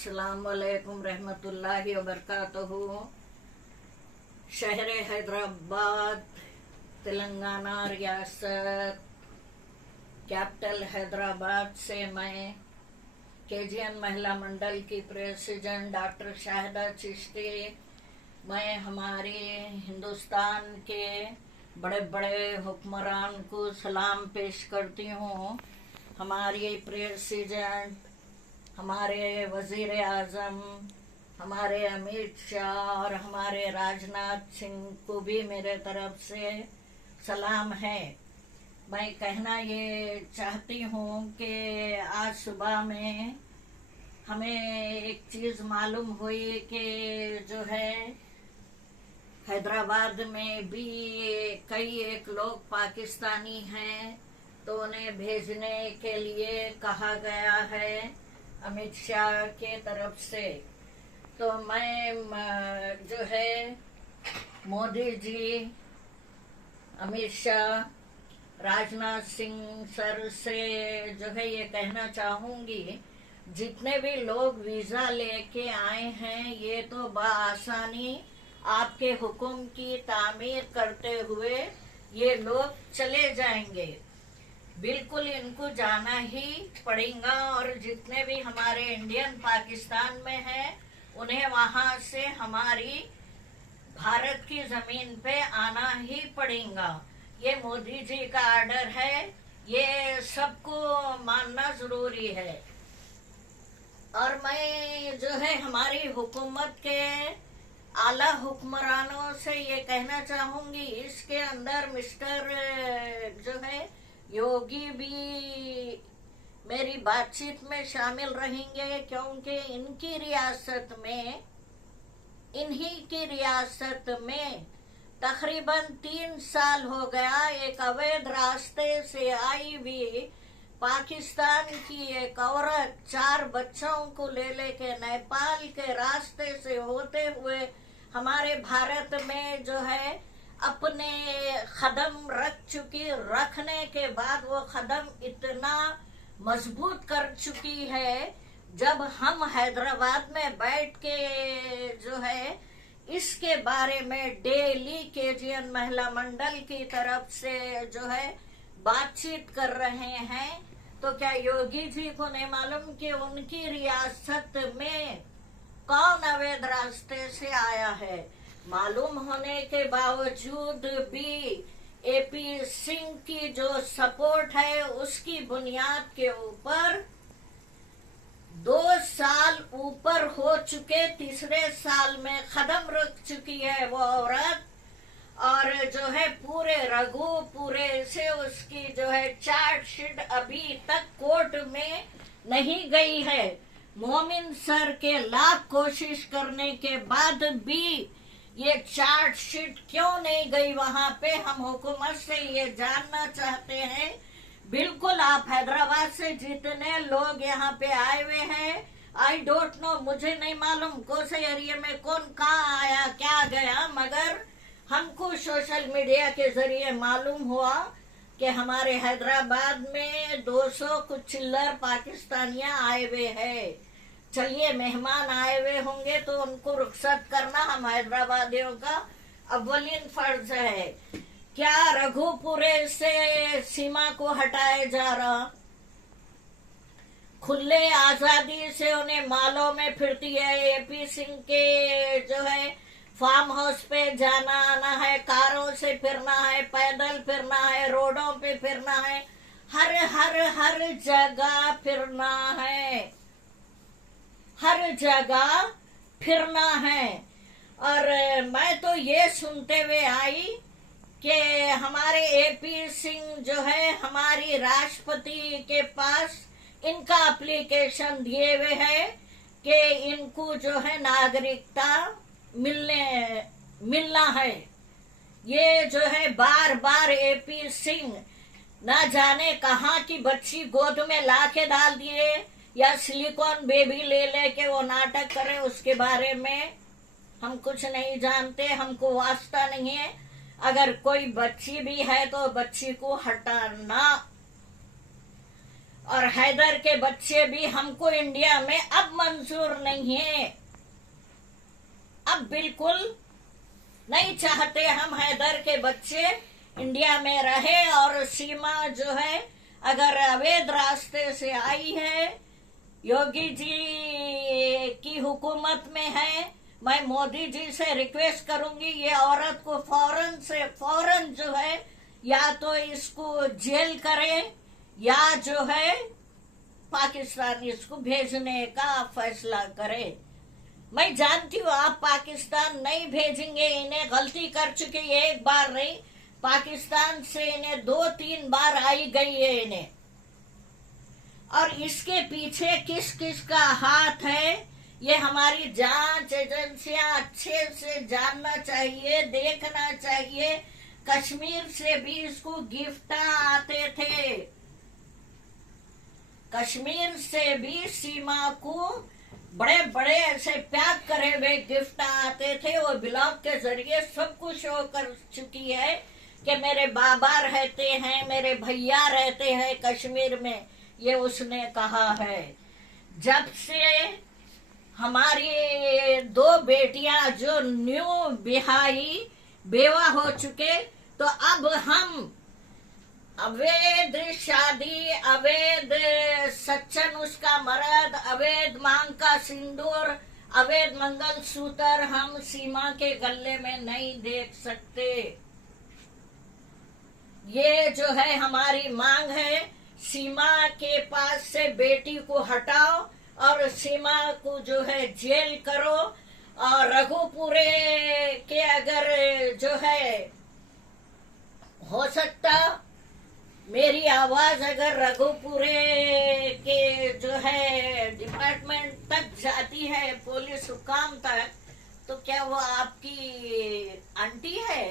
अस्सलाम वालेकुम रहमतुल्लाहि व बरकातहू। शहर हैदराबाद, तेलंगाना रियासत, कैपिटल हैदराबाद से मैं केजीएन महिला मंडल की प्रेसिडेंट डॉक्टर शाहिदा चिश्ती, मैं हमारे हिंदुस्तान के बड़े बड़े हुक्मरान को सलाम पेश करती हूँ। हमारी प्रेसिडेंट, हमारे वजीर आजम, हमारे अमित शाह और हमारे राजनाथ सिंह को भी मेरे तरफ से सलाम है। मैं कहना ये चाहती हूँ कि आज सुबह में हमें एक चीज़ मालूम हुई कि जो है हैदराबाद में भी कई एक लोग पाकिस्तानी हैं, तो उन्हें भेजने के लिए कहा गया है अमित शाह के तरफ से। तो मैं जो है मोदी जी, अमित शाह, राजनाथ सिंह सर से जो है ये कहना चाहूंगी, जितने भी लोग वीजा लेके आए हैं ये तो बआसानी आपके हुक्म की तामीर करते हुए ये लोग चले जाएंगे। बिल्कुल इनको जाना ही पड़ेगा और जितने भी हमारे इंडियन पाकिस्तान में हैं उन्हें वहां से हमारी भारत की जमीन पे आना ही पड़ेगा। ये मोदी जी का आर्डर है, ये सबको मानना जरूरी है। और मैं जो है हमारी हुकूमत के आला हुक्मरानों से ये कहना चाहूंगी, इसके अंदर मिस्टर जो है योगी भी मेरी बातचीत में शामिल रहेंगे, क्योंकि इन्हीं की रियासत में तकरीबन 3 साल हो गया एक अवैध रास्ते से आई हुई पाकिस्तान की एक औरत 4 बच्चों को ले लेके नेपाल के रास्ते से होते हुए हमारे भारत में जो है अपने कदम रख चुकी। रखने के बाद वो कदम इतना मजबूत कर चुकी है, जब हम हैदराबाद में बैठ के जो है इसके बारे में डेली केजीएन महिला मंडल की तरफ से जो है बातचीत कर रहे हैं, तो क्या योगी जी को नहीं मालूम कि उनकी रियासत में कौन अवैध रास्ते से आया है? मालूम होने के बावजूद भी एपी सिंह की जो सपोर्ट है उसकी बुनियाद के ऊपर 2 साल ऊपर हो चुके, तीसरे साल में कदम रख चुकी है वो औरत। और जो है पूरे से उसकी जो है चार्जशीट अभी तक कोर्ट में नहीं गई है। मोमिन सर के लाख कोशिश करने के बाद भी ये चार्जशीट क्यों नहीं गई वहां पे, हम हुकूमत से ये जानना चाहते हैं। बिल्कुल आप हैदराबाद से जितने लोग यहाँ पे आए हुए हैं, आई डोंट नो, मुझे नहीं मालूम कौन से एरिया में कौन कहाँ आया क्या गया, मगर हमको सोशल मीडिया के जरिए मालूम हुआ कि हमारे हैदराबाद में 200 कुछ चिल्लर पाकिस्तानियां आए हुए हैं। चलिए, मेहमान आए हुए होंगे तो उनको रुखसत करना हम हैदराबादियों का अव्वलीन फर्ज है। क्या रघुपुरे से सीमा को हटाया जा रहा? खुले आजादी से उन्हें मालों में फिरती है। एपी सिंह के जो है फार्म हाउस पे जाना आना है, कारों से फिरना है, पैदल फिरना है, रोडों पे फिरना है, हर जगह फिरना है, हर जगह फिरना है। और मैं तो ये सुनते हुए आई कि हमारे एपी सिंह जो है हमारी राष्ट्रपति के पास इनका एप्लीकेशन दिए हुए है कि इनको जो है नागरिकता मिलना है। ये जो है बार बार एपी सिंह ना जाने कहाँ की बच्ची गोद में ला के डाल दिए या सिलिकॉन बेबी ले लेके वो नाटक करे, उसके बारे में हम कुछ नहीं जानते, हमको वास्ता नहीं है। अगर कोई बच्ची भी है तो बच्ची को हटाना। और हैदर के बच्चे भी हमको इंडिया में अब मंजूर नहीं है। अब बिल्कुल नहीं चाहते हम हैदर के बच्चे इंडिया में रहे। और सीमा जो है अगर अवैध रास्ते से आई है, योगी जी की हुकूमत में है, मैं मोदी जी से रिक्वेस्ट करूंगी ये औरत को फौरन जो है या तो इसको जेल करे या जो है पाकिस्तान इसको भेजने का फैसला करे। मैं जानती हूँ आप पाकिस्तान नहीं भेजेंगे, इन्हें गलती कर चुके, एक बार नहीं, पाकिस्तान से इन्हें 2-3 बार आई गई है इन्हें। और इसके पीछे किस किस का हाथ है ये हमारी जांच एजेंसियां अच्छे से जानना चाहिए, देखना चाहिए। कश्मीर से भी इसको गिफ्ट आते थे, कश्मीर से भी सीमा को बड़े बड़े ऐसे पैक करे हुए गिफ्ट आते थे। वो ब्लॉग के जरिए सब कुछ शो कर चुकी है कि मेरे बाबा रहते हैं, मेरे भैया रहते हैं कश्मीर में, ये उसने कहा है। जब से हमारी 2 बेटियां जो न्यू बिहाई बेवा हो चुके, तो अब हम अवैध शादी, अवैध सच्चन उसका मर्द, अवैध मांग का सिंदूर, अवैध मंगलसूत्र हम सीमा के गले में नहीं देख सकते। ये जो है हमारी मांग है, सीमा के पास से बेटी को हटाओ और सीमा को जो है जेल करो। और रघुपुरे के अगर जो है हो सकता मेरी आवाज अगर रघुपुरे के जो है डिपार्टमेंट तक जाती है, पुलिस हुकाम तक, तो क्या वो आपकी आंटी है?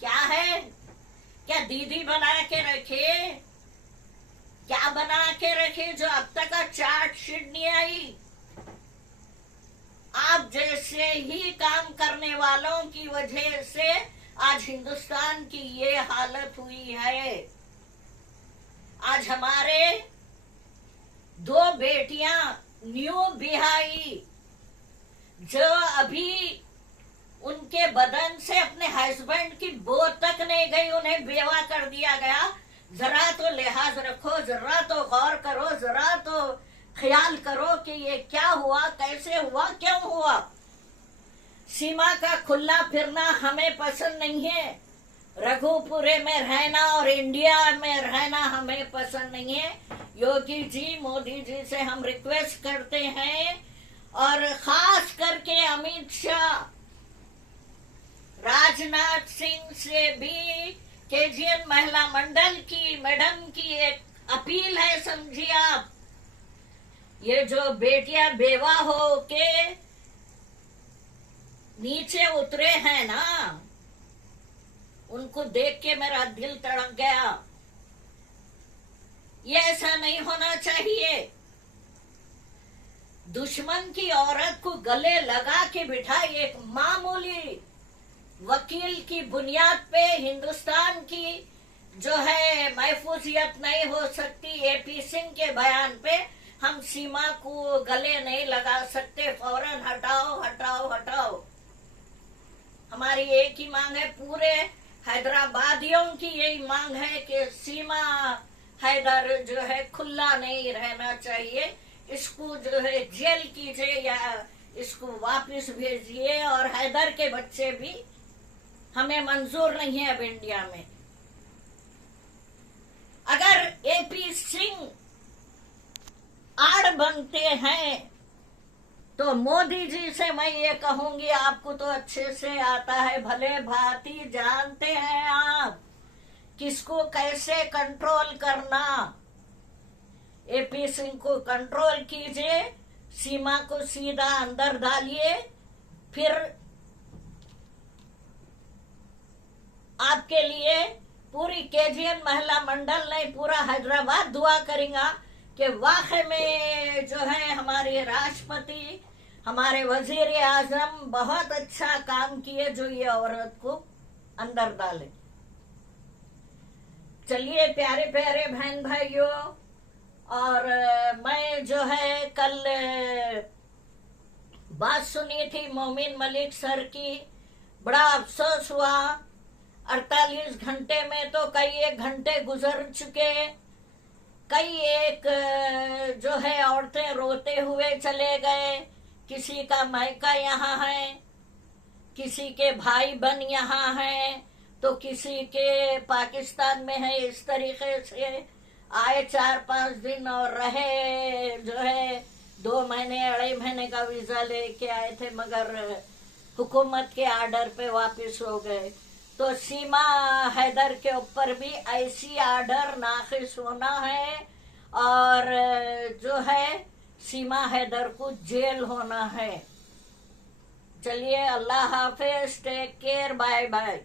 क्या है? क्या दीदी बना के रखे? क्या बना के रखे जो अब तक का चार्जशीट नहीं आई? आप जैसे ही काम करने वालों की वजह से आज हिंदुस्तान की ये हालत हुई है। आज हमारे 2 बेटियां न्यू बिहाई जो अभी उनके बदन से अपने हस्बैंड की बो तक नहीं गई, उन्हें बेवा कर दिया गया। जरा तो लिहाज रखो, जरा तो गौर करो, जरा तो ख्याल करो कि ये क्या हुआ, कैसे हुआ, क्यों हुआ। सीमा का खुला फिरना हमें पसंद नहीं है, रघुपुरे में रहना और इंडिया में रहना हमें पसंद नहीं है। योगी जी, मोदी जी से हम रिक्वेस्ट करते हैं, और खास करके अमित शाह, राजनाथ सिंह से भी केजीएन महिला मंडल की मैडम की एक अपील है, समझिए आप। ये जो बेटियां बेवा हो के नीचे उतरे हैं ना, उनको देख के मेरा दिल तड़प गया। ये ऐसा नहीं होना चाहिए। दुश्मन की औरत को गले लगा के बिठाई, एक मामूली वकील की बुनियाद पे हिंदुस्तान की जो है महफूजियत नहीं हो सकती। एपी सिंह के बयान पे हम सीमा को गले नहीं लगा सकते। फौरन हटाओ, हटाओ, हटाओ। हमारी एक ही मांग है, पूरे हैदराबादियों की यही मांग है कि सीमा हैदर जो है खुला नहीं रहना चाहिए। इसको जो है जेल कीजिए या इसको वापस भेजिए। और हैदर के बच्चे भी हमें मंजूर नहीं है अब इंडिया में। अगर एपी सिंह आड़ बनते हैं तो मोदी जी से मैं ये कहूंगी, आपको तो अच्छे से आता है, भले भांति जानते हैं आप किसको कैसे कंट्रोल करना। एपी सिंह को कंट्रोल कीजिए, सीमा को सीधा अंदर डालिए, फिर आपके लिए पूरी केजीएन महिला मंडल नहीं, पूरा हैदराबाद दुआ करेगा कि वाकई में जो है हमारे राष्ट्रपति, हमारे वजीर आजम बहुत अच्छा काम किए जो ये औरत को अंदर डाले। चलिए प्यारे प्यारे बहन भाइयों, और मैं जो है कल बात सुनी थी मोमिन मलिक सर की। बड़ा अफसोस हुआ, 48 घंटे में तो कई एक घंटे गुजर चुके। कई एक जो है औरतें रोते हुए चले गए। किसी का मायका यहाँ है, किसी के भाई बहन यहाँ हैं, तो किसी के पाकिस्तान में है। इस तरीके से आए 4-5 दिन और रहे, जो है 2 महीने 2.5 महीने का वीजा लेके आए थे, मगर हुकूमत के आर्डर पे वापस हो गए। तो सीमा हैदर के ऊपर भी ऐसी आर्डर नाखिस होना है, और जो है सीमा हैदर को जेल होना है। चलिए, अल्लाह हाफिज, टेक केयर, बाय बाय।